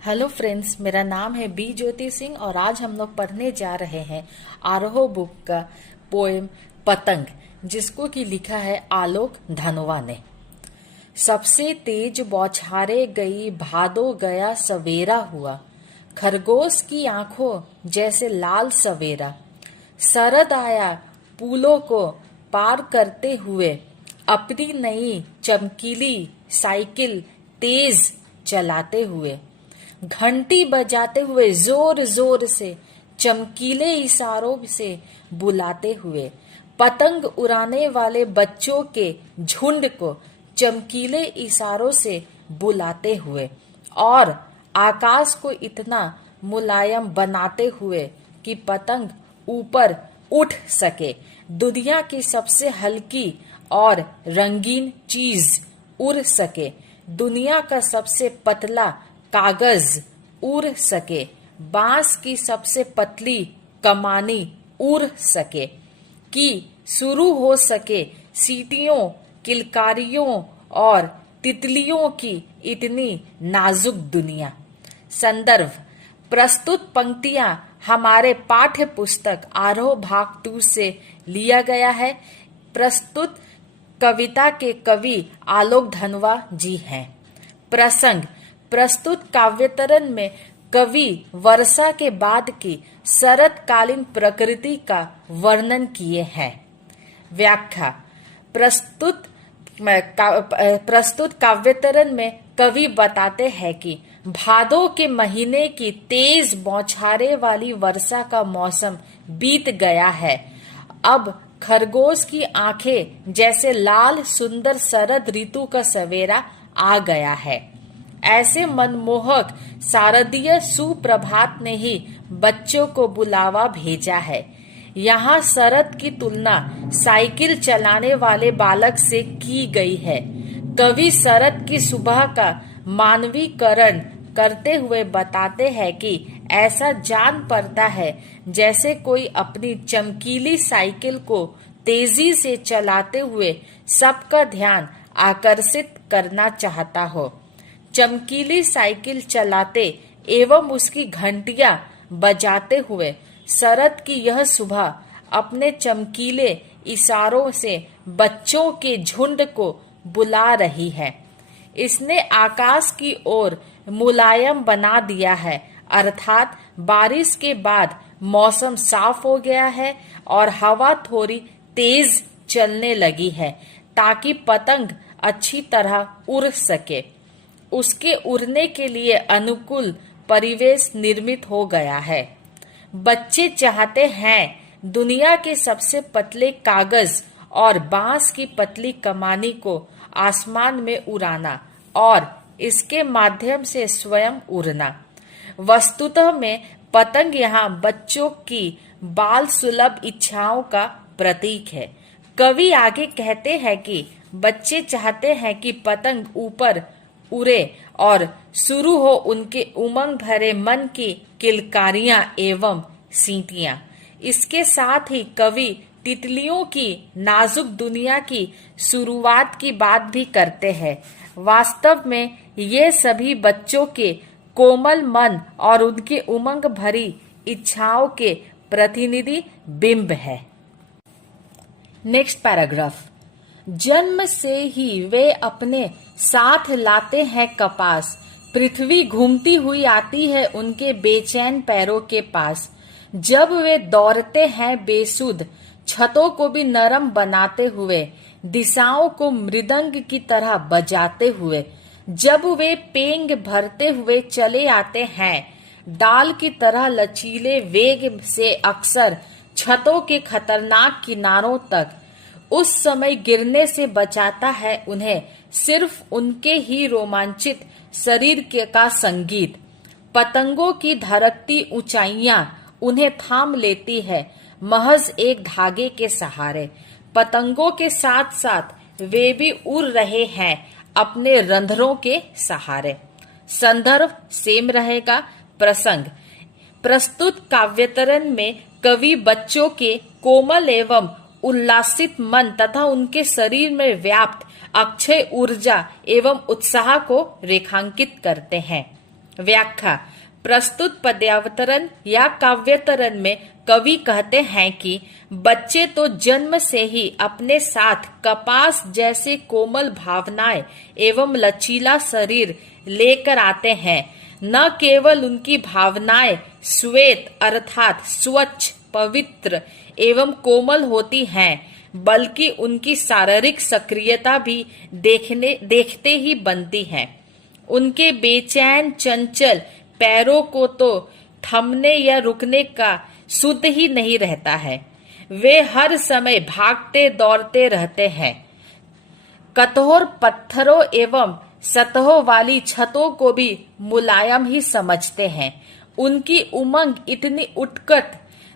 Hello friends, मेरा नाम है बी ज्योति सिंह और आज हम लोग पढ़ने जा रहे हैं आरोह बुक का पोएम पतंग, जिसको कि लिखा है आलोक धनवा ने। सबसे तेज बौछारे गई, भादो गया सवेरा हुआ, खरगोश की आंखों जैसे लाल सवेरा। शरद आया पुलों को पार करते हुए, अपनी नई चमकीली साइकिल तेज चलाते हुए, घंटी बजाते हुए जोर जोर से, चमकीले इशारों से बुलाते हुए, पतंग उड़ाने वाले बच्चों के झुंड को चमकीले इशारों से बुलाते हुए और आकाश को इतना मुलायम बनाते हुए कि पतंग ऊपर उठ सके। दुनिया की सबसे हल्की और रंगीन चीज उड़ सके, दुनिया का सबसे पतला कागज उड़ सके, बांस की सबसे पतली कमानी उड़ सके, कि शुरू हो सके सीटियों, किलकारियों और तितलियों की इतनी नाजुक दुनिया। संदर्भ: प्रस्तुत पंक्तियां हमारे पाठ्य पुस्तक आरोह भाग 2 से लिया गया है। प्रस्तुत कविता के कवि आलोक धनवा जी हैं। प्रसंग: प्रस्तुत काव्यतरण में कवि वर्षा के बाद की शरतकालीन प्रकृति का वर्णन किए हैं। व्याख्या: प्रस्तुत काव्यतरण में कवि बताते हैं कि भादो के महीने की तेज बौछारे वाली वर्षा का मौसम बीत गया है। अब खरगोश की आंखें जैसे लाल सुंदर शरद ऋतु का सवेरा आ गया है। ऐसे मनमोहक शारदीय सुप्रभात ने ही बच्चों को बुलावा भेजा है। यहाँ शरद की तुलना साइकिल चलाने वाले बालक से की गई है। कवि शरद की सुबह का मानवीकरण करते हुए बताते हैं कि ऐसा जान पड़ता है जैसे कोई अपनी चमकीली साइकिल को तेजी से चलाते हुए सबका ध्यान आकर्षित करना चाहता हो। चमकीली साइकिल चलाते एवं उसकी घंटियां बजाते हुए शरद की यह सुबह अपने चमकीले इशारों से बच्चों के झुंड को बुला रही है। इसने आकाश की ओर मुलायम बना दिया है, अर्थात बारिश के बाद मौसम साफ हो गया है और हवा थोड़ी तेज चलने लगी है ताकि पतंग अच्छी तरह उड़ सके। उसके उड़ने के लिए अनुकूल परिवेश निर्मित हो गया है। बच्चे चाहते हैं दुनिया के सबसे पतले कागज और बांस की पतली कमानी को आसमान में उड़ाना और इसके माध्यम से स्वयं उड़ना। वस्तुतः में पतंग यहाँ बच्चों की बाल सुलभ इच्छाओं का प्रतीक है। कवि आगे कहते हैं कि बच्चे चाहते हैं कि पतंग ऊपर उड़े और शुरू हो उनके उमंग भरे मन की किलकारियां एवं सीटियां। इसके साथ ही कवि तितलियों की नाजुक दुनिया की शुरुआत की बात भी करते हैं। वास्तव में ये सभी बच्चों के कोमल मन और उनके उमंग भरी इच्छाओं के प्रतिनिधि बिंब है। नेक्स्ट पैराग्राफ: जन्म से ही वे अपने साथ लाते हैं कपास, पृथ्वी घूमती हुई आती है उनके बेचैन पैरों के पास। जब वे दौड़ते हैं बेसुध, छतों को भी नरम बनाते हुए, दिशाओं को मृदंग की तरह बजाते हुए, जब वे पेंग भरते हुए चले आते हैं डाल की तरह लचीले वेग से अक्सर छतों के खतरनाक किनारों तक, उस समय गिरने से बचाता है उन्हें सिर्फ उनके ही रोमांचित शरीर का संगीत। पतंगों की धड़कती ऊंचाइयां उन्हें थाम लेती है महज एक धागे के सहारे। पतंगों के साथ साथ वे भी उड़ रहे हैं अपने रंध्रों के सहारे। संदर्भ सेम रहेगा। प्रसंग: प्रस्तुत काव्यतरण में कवि बच्चों के कोमल एवं उल्लासित मन तथा उनके शरीर में व्याप्त अक्षय ऊर्जा एवं उत्साह को रेखांकित करते हैं। व्याख्या। प्रस्तुत पद्यावतरण या काव्यावतरण में कवि कहते हैं कि बच्चे तो जन्म से ही अपने साथ कपास जैसे कोमल भावनाएं एवं लचीला शरीर लेकर आते हैं। न केवल उनकी भावनाएं श्वेत अर्थात स्वच्छ, पवित्र एवं कोमल होती हैं, बल्कि उनकी शारीरिक सक्रियता भी देखते ही बनती है। उनके बेचैन चंचल पैरों को तो थमने या रुकने का सुध ही नहीं रहता है। वे हर समय भागते दौड़ते रहते हैं। कठोर पत्थरों एवं सतहों वाली छतों को भी मुलायम ही समझते हैं। उनकी उमंग इतनी उत्कट,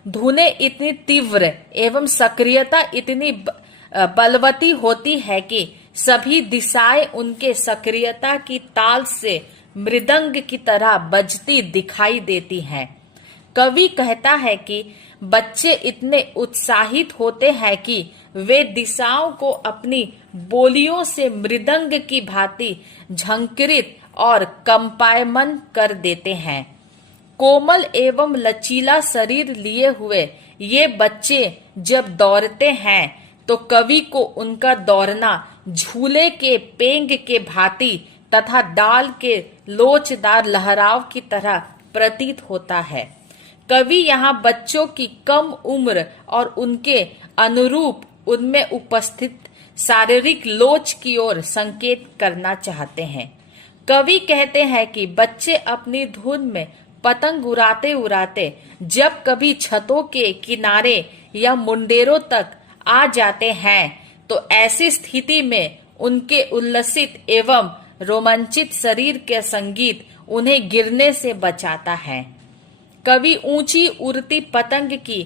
धुनें इतनी तीव्र एवं सक्रियता इतनी बलवती होती है कि सभी दिशाएं उनके सक्रियता की ताल से मृदंग की तरह बजती दिखाई देती हैं। कवि कहता है कि बच्चे इतने उत्साहित होते हैं कि वे दिशाओं को अपनी बोलियों से मृदंग की भांति झंकृत और कंपायमान कर देते हैं। कोमल एवं लचीला शरीर लिए हुए ये बच्चे जब दौड़ते हैं तो कवि को उनका दौड़ना झूले के पेंग के भांति तथा डाल के लोचदार लहराव की तरह प्रतीत होता है। कवि यहाँ बच्चों की कम उम्र और उनके अनुरूप उनमें उपस्थित शारीरिक लोच की ओर संकेत करना चाहते हैं। कवि कहते हैं कि बच्चे अपनी धुन में पतंग उड़ाते उड़ाते जब कभी छतों के किनारे या मुंडेरों तक आ जाते हैं तो ऐसी स्थिति में उनके उल्लसित एवं रोमांचित शरीर के संगीत उन्हें गिरने से बचाता है। कवि ऊंची उड़ती पतंग की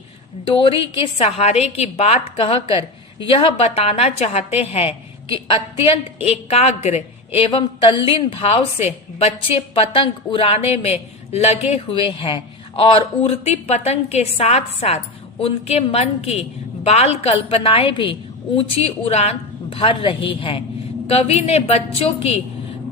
डोरी के सहारे की बात कहकर यह बताना चाहते हैं कि अत्यंत एकाग्र एवं तल्लीन भाव से बच्चे पतंग उड़ाने में लगे हुए हैं और उड़ती पतंग के साथ साथ उनके मन की बाल कल्पनाएं भी ऊंची उड़ान भर रही हैं। कवि ने बच्चों की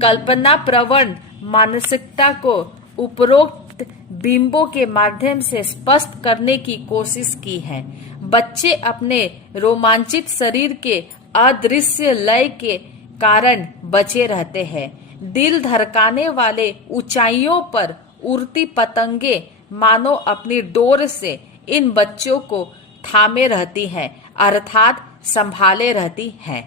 कल्पना प्रवण मानसिकता को उपरोक्त बिंबों के माध्यम से स्पष्ट करने की कोशिश की है। बच्चे अपने रोमांचित शरीर के अदृश्य लय के कारण बचे रहते हैं। दिल धड़काने वाले ऊंचाइयों पर उड़ती पतंगे मानो अपनी डोर से इन बच्चों को थामे रहती हैं, अर्थात संभाले रहती हैं।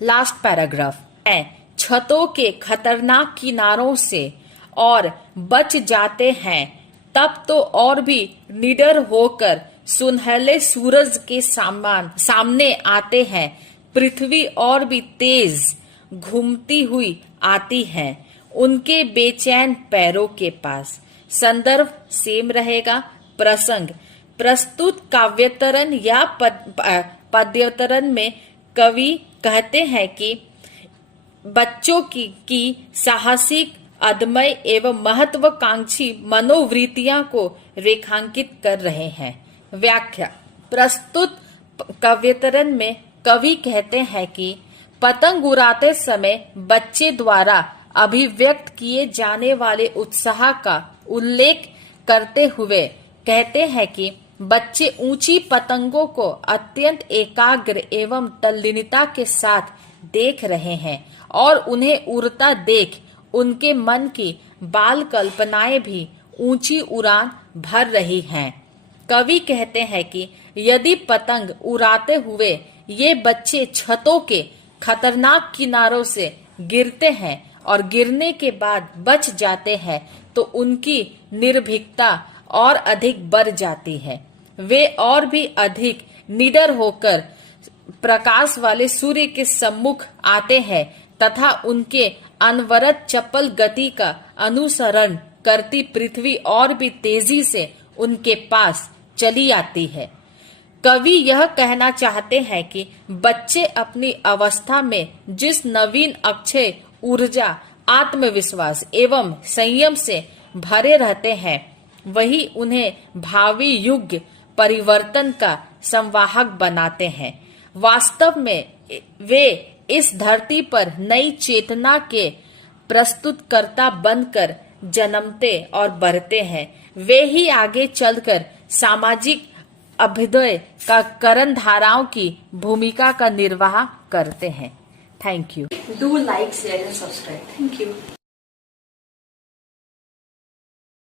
लास्ट पैराग्राफ है, छतों के खतरनाक किनारों से और बच जाते हैं तब तो और भी निडर होकर सुनहले सूरज के सामने आते हैं। पृथ्वी और भी तेज घूमती हुई आती है उनके बेचैन पैरों के पास। संदर्भ सेम रहेगा। प्रसंग प्रस्तुत काव्यावतरण या पद्यावतरण में कवि कहते हैं कि बच्चों की साहसिक, अदम्य एवं महत्वाकांक्षी मनोवृत्तियां को रेखांकित कर रहे हैं। व्याख्या। प्रस्तुत काव्यावतरण में कवि कहते हैं कि पतंग उड़ाते समय बच्चे द्वारा अभिव्यक्त किए जाने वाले उत्साह का उल्लेख करते हुए कहते हैं कि बच्चे ऊंची पतंगों को अत्यंत एकाग्र एवं तल्लीनता के साथ देख रहे हैं और उन्हें उड़ता देख उनके मन की बाल कल्पनाएं भी ऊंची उड़ान भर रही हैं। कवि कहते हैं कि यदि पतंग उड़ाते हुए ये बच्चे छतों के खतरनाक किनारों से गिरते हैं और गिरने के बाद बच जाते हैं तो उनकी निर्भीकता और अधिक बढ़ जाती है। वे और भी अधिक निडर होकर प्रकाश वाले सूर्य के सम्मुख आते हैं तथा उनके अनवरत चपल गति का अनुसरण करती पृथ्वी और भी तेजी से उनके पास चली आती है। कवि यह कहना चाहते हैं कि बच्चे अपनी अवस्था में जिस नवीन अक्षय ऊर्जा, आत्मविश्वास एवं संयम से भरे रहते हैं वही उन्हें भावी युग परिवर्तन का संवाहक बनाते हैं। वास्तव में वे इस धरती पर नई चेतना के प्रस्तुतकर्ता बनकर जन्मते और बढ़ते हैं, वे ही आगे चलकर सामाजिक अभ्युदय का करण धाराओं की भूमिका का निर्वाह करते हैं। Thank you. Do like, share and subscribe. Thank you.